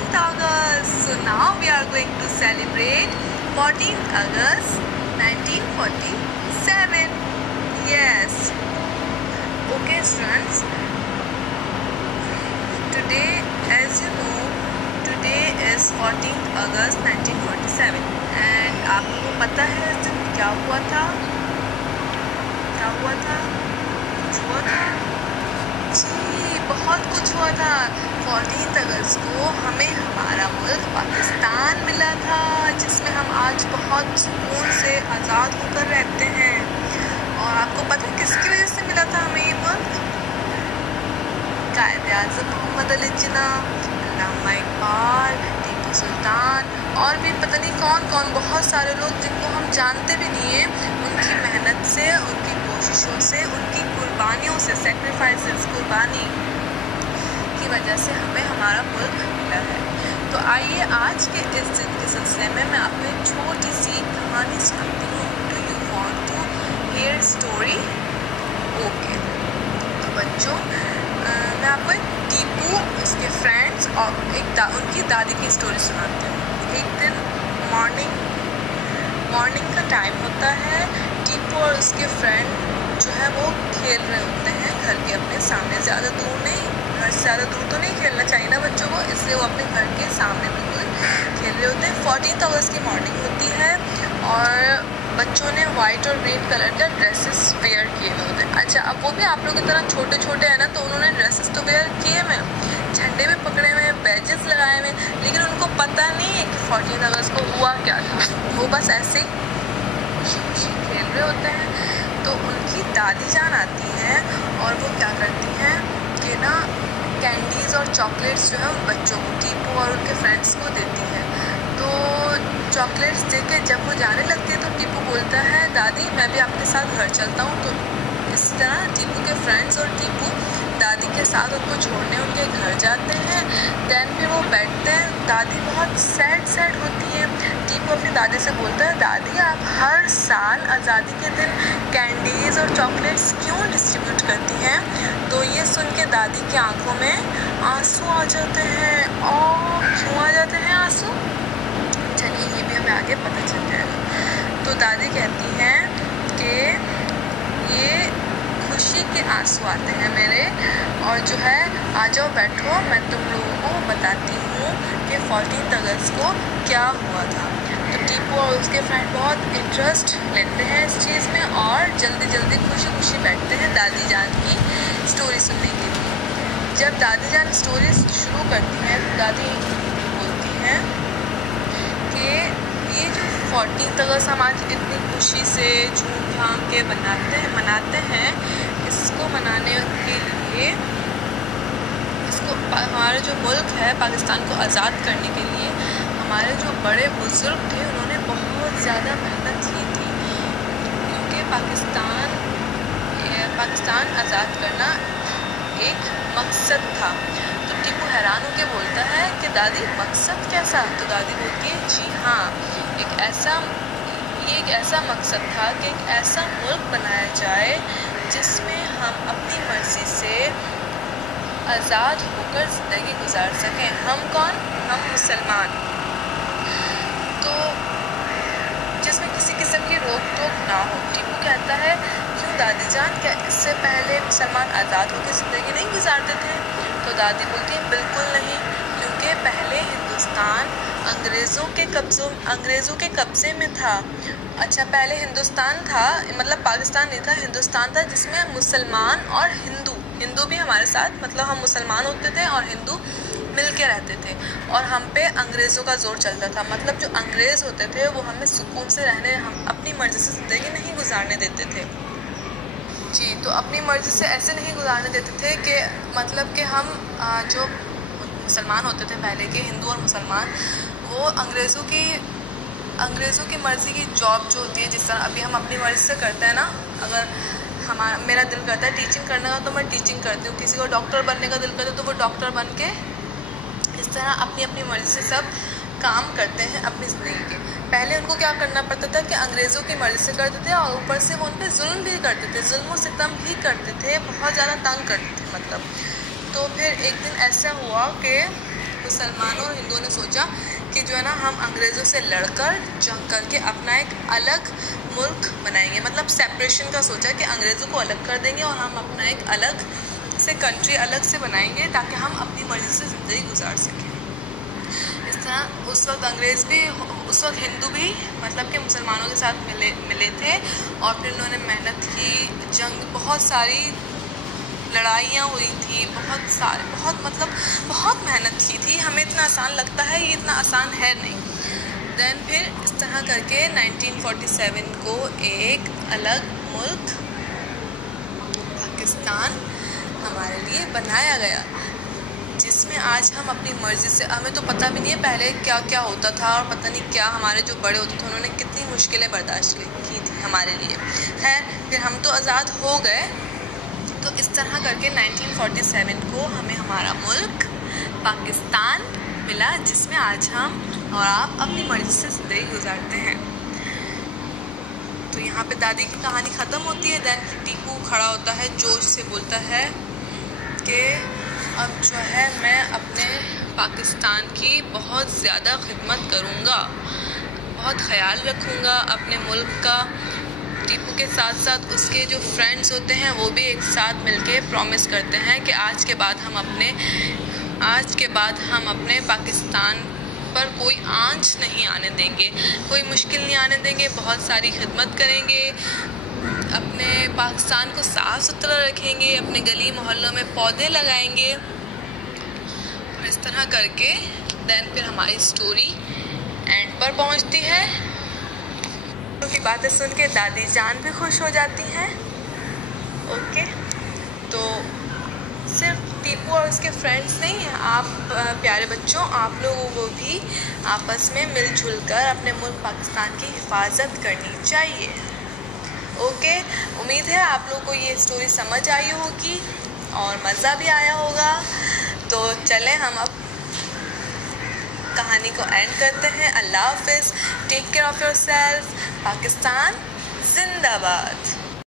14th August. So now we are going to celebrate 14th August 1947. Yes. Okay students, today, as you know, today is 14th August 1947 and आपको पता है उस दिन क्या हुआ था? कुछ हुआ था? जी, बहुत कुछ हुआ था। 14th अगस्त को हमें हमारा मुल्क पाकिस्तान मिला था, जिसमें हम आज बहुत सुकून से आज़ाद होकर रहते हैं। और आपको पता है किसकी वजह से मिला था हमें ये मुल्क? कायद-ए-आज़म मोहम्मद अली जिन्ना, अल्लामा इकबाल, टीपू सुल्तान और भी पता नहीं कौन बहुत सारे लोग जिनको हम जानते भी नहीं हैं, उनकी मेहनत से, उनकी कोशिशों से, उनकी कुर्बानियों से, सेक्रीफाइसेस, कुर्बानी की वजह से हमें हमारा मुल्क मिला है। तो आइए आज के इस दिन के सिलसिले में मैं आपको एक छोटी सी कहानी सुनाती हूँ। Do you want to hear story? Okay. तो बच्चों, मैं आपको एक टीपू, उसके फ्रेंड्स और उनकी दादी की स्टोरी सुनाती हूँ। एक दिन मॉर्निंग का टाइम होता है। टीपू और उसके फ्रेंड जो है वो खेल रहे होते हैं घर के अपने सामने। ज़्यादा दूर नहीं, घर से ज़्यादा दूर तो नहीं खेलना चाहिए ना बच्चों को, इसलिए वो अपने घर के सामने बिल्कुल खेल रहे होते हैं। 14th अगस्त की मॉर्निंग होती है और बच्चों ने वाइट और ग्रीन कलर का ड्रेसेस वेयर किए हुए होते हैं। अच्छा, अब वो भी आप लोग की तरह छोटे छोटे हैं ना, तो उन्होंने ड्रेसेस तो वेयर किए हुए, झंडे भी पकड़े हुए, बैजेस लगाए हुए, लेकिन उनको पता नहीं है कि 14th अगस्त को हुआ क्या था। वो बस ऐसे ही खेल रहे होते हैं। तो उनकी दादी जान आती हैं और वो क्या करती हैं कि ना कैंडीज़ और चॉकलेट्स जो है उन बच्चों को, टीपू और उनके फ्रेंड्स को देती हैं। तो चॉकलेट्स देके जब वो जाने लगती है तो टीपू बोलता है, दादी मैं भी आपके साथ घर चलता हूँ। तो इस तरह टीपू के फ्रेंड्स और टीपू दादी के साथ उनको छोड़ने उनके घर जाते हैं। दैन फिर वो बैठते हैं। दादी बहुत सैड होती है। टीपू अपनी दादी से बोलता है, दादी आप हर साल आज़ादी के दिन कैंडीज़ और चॉकलेट्स क्यों डिस्ट्रीब्यूट करती हैं? तो ये सुन के दादी की आंखों में आंसू आ जाते हैं। और क्यों आ जाते हैं आंसू? चलिए ये भी हमें आगे पता चल जाएगा। तो दादी कहती हैं कि ये खुशी के आंसू आते हैं मेरे, और जो है आ जाओ बैठो, मैं तुम लोगों को बताती हूँ कि 14th अगस्त को क्या हुआ था। तो टीपू और उसके फ्रेंड बहुत इंटरेस्ट लेते हैं इस चीज़ में और जल्दी खुशी बैठते हैं दादी जान की स्टोरी सुनने के लिए। जब दादी जान स्टोरी शुरू करती हैं तो दादी बोलती हैं कि ये जो 14th अगस्त हम आज इतनी खुशी से झूम झाम के मनाते हैं, इसको मनाने के लिए, इसको हमारा जो मुल्क है पाकिस्तान को आज़ाद करने के लिए हमारे जो बड़े बुजुर्ग थे उन्होंने बहुत ज़्यादा मेहनत की थी, क्योंकि पाकिस्तान आज़ाद करना एक मकसद था। तो टीपू हैरान होकर बोलता है कि दादी मकसद कैसा? तो दादी बोलती है, जी हाँ, ये एक ऐसा मकसद था कि एक ऐसा मुल्क बनाया जाए जिसमें हम अपनी मर्जी से आज़ाद होकर ज़िंदगी गुजार सकें। हम कौन? हम मुसलमान। तो जिसमें किसी किस्म की रोक टोक ना हो। टीपू कहता है, क्यों दादी जान, क्या इससे पहले मुसलमान आज़ाद होकर ज़िंदगी नहीं गुजारते थे? तो दादी बोलती है, बिल्कुल नहीं, क्योंकि पहले हिंदुस्तान अंग्रेज़ों के कब्ज़े में था। अच्छा, पहले हिंदुस्तान था, मतलब पाकिस्तान नहीं था, हिंदुस्तान था, जिसमें मुसलमान और हिंदू भी हमारे साथ, मतलब हम मुसलमान होते थे और हिंदू मिल के रहते थे, और हम पे अंग्रेज़ों का जोर चलता था। मतलब जो अंग्रेज़ होते थे वो हमें सुकून से रहने, हम अपनी मर्ज़ी से ज़िंदगी नहीं गुजारने देते थे। जी, तो अपनी मर्ज़ी से ऐसे नहीं गुजारने देते थे कि मतलब कि हम जो मुसलमान होते थे पहले के, हिंदू और मुसलमान, वो अंग्रेज़ों की मर्ज़ी की जॉब जो होती है, जिस तरह अभी हम अपनी मर्ज़ी से करते हैं ना, अगर मेरा दिल करता है टीचिंग करने का तो मैं टीचिंग करती हूँ, किसी को डॉक्टर बनने का दिल करता है तो वो डॉक्टर बन के, इस तरह अपनी मर्ज़ी से सब काम करते हैं अपनी ज़िंदगी के। पहले उनको क्या करना पड़ता था कि अंग्रेज़ों की मर्ज़ी से करते थे और ऊपर से वो उन पर जुल्म भी करते थे, जुल्म से कम भी करते थे, बहुत ज़्यादा तंग करते थे मतलब। तो फिर एक दिन ऐसा हुआ कि मुसलमानों और हिंदुओं ने सोचा कि जो है ना हम अंग्रेज़ों से लड़कर जंग करके अपना एक अलग मुल्क बनाएंगे, मतलब सेपरेशन का सोचा कि अंग्रेज़ों को अलग कर देंगे और हम अपना एक अलग से कंट्री अलग से बनाएंगे ताकि हम अपनी मर्ज़ी से ज़िंदगी गुजार सकें। इस तरह उस वक्त अंग्रेज़ भी, उस वक्त हिंदू भी मतलब कि मुसलमानों के साथ मिले थे और फिर उन्होंने मेहनत की, जंग, बहुत सारी लड़ाइयाँ हुई थी, बहुत मेहनत की थी। हमें इतना आसान लगता है, ये इतना आसान है नहीं। देन फिर इस तरह करके 1947 को एक अलग मुल्क पाकिस्तान हमारे लिए बनाया गया, जिसमें आज हम अपनी मर्ज़ी से, हमें तो पता भी नहीं है पहले क्या क्या होता था और पता नहीं क्या, हमारे जो बड़े होते थे उन्होंने कितनी मुश्किलें बर्दाश्त की थी हमारे लिए, है। फिर हम तो आज़ाद हो गए। तो इस तरह करके 1947 को हमें हमारा मुल्क पाकिस्तान मिला, जिसमें आज हम और आप अपनी मर्ज़ी से ज़िंदगी गुजारते हैं। तो यहाँ पे दादी की कहानी ख़त्म होती है। दैन टीपू खड़ा होता है, जोश से बोलता है कि अब जो है मैं अपने पाकिस्तान की बहुत ज़्यादा खिदमत करूँगा, बहुत ख्याल रखूँगा अपने मुल्क का। टीपू के साथ साथ उसके जो फ्रेंड्स होते हैं वो भी एक साथ मिलके प्रॉमिस करते हैं कि आज के बाद हम अपने पाकिस्तान पर कोई आंच नहीं आने देंगे, कोई मुश्किल नहीं आने देंगे, बहुत सारी खिदमत करेंगे, अपने पाकिस्तान को साफ़ सुथरा रखेंगे, अपने गली मोहल्लों में पौधे लगाएंगे। और इस तरह करके देन फिर हमारी स्टोरी एंड पर पहुंचती है। उनकी बातें सुन के दादी जान भी खुश हो जाती हैं। ओके, तो सिर्फ टीपू और उसके फ्रेंड्स नहीं हैं, आप प्यारे बच्चों, आप लोगों को भी आपस में मिलजुल कर अपने मुल्क पाकिस्तान की हिफाजत करनी चाहिए। ओके, उम्मीद है आप लोगों को ये स्टोरी समझ आई होगी और मज़ा भी आया होगा। तो चलें हम अब कहानी को एंड करते हैं। अल्लाह हाफिज़, take care of yourself, Pakistan जिंदाबाद।